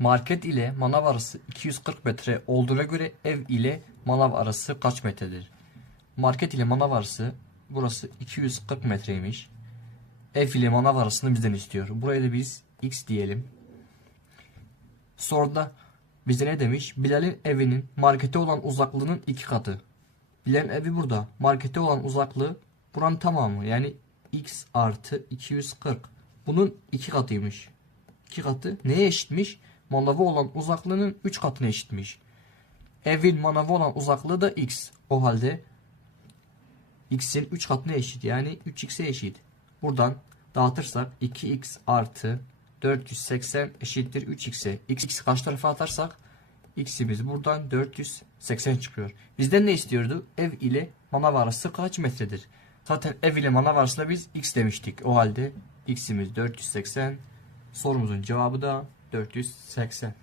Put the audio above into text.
Market ile manav arası 240 metre olduğuna göre ev ile manav arası kaç metredir? Market ile manav arası burası 240 metreymiş. Ev ile manav arasını bizden istiyor. Buraya da biz x diyelim. Soruda bize ne demiş? Bilal'in evinin markete olan uzaklığının 2 katı. Bilal'in evi burada. Markete olan uzaklığı buranın tamamı. Yani x artı 240. Bunun 2 katıymış. 2 katı neye eşitmiş? Manava olan uzaklığının 3 katına eşitmiş. Evin manava olan uzaklığı da x. O halde x'in 3 katına eşit. Yani 3x'e eşit. Buradan dağıtırsak 2x artı 480 eşittir 3x'e. X'i kaç tarafa atarsak x'imiz buradan 480 çıkıyor. Bizden ne istiyordu? Ev ile manav arası kaç metredir? Zaten ev ile manav arasında biz x demiştik. O halde x'imiz 480. Sorumuzun cevabı da 480.